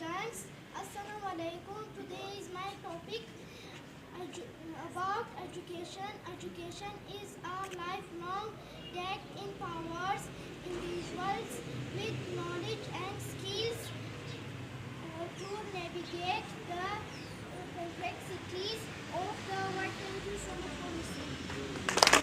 students, Assalamu alaikum. Today is my topic about education. Education is a lifelong that empowers individuals with knowledge and skills to navigate the complexities of the world. Thank you so much for listening.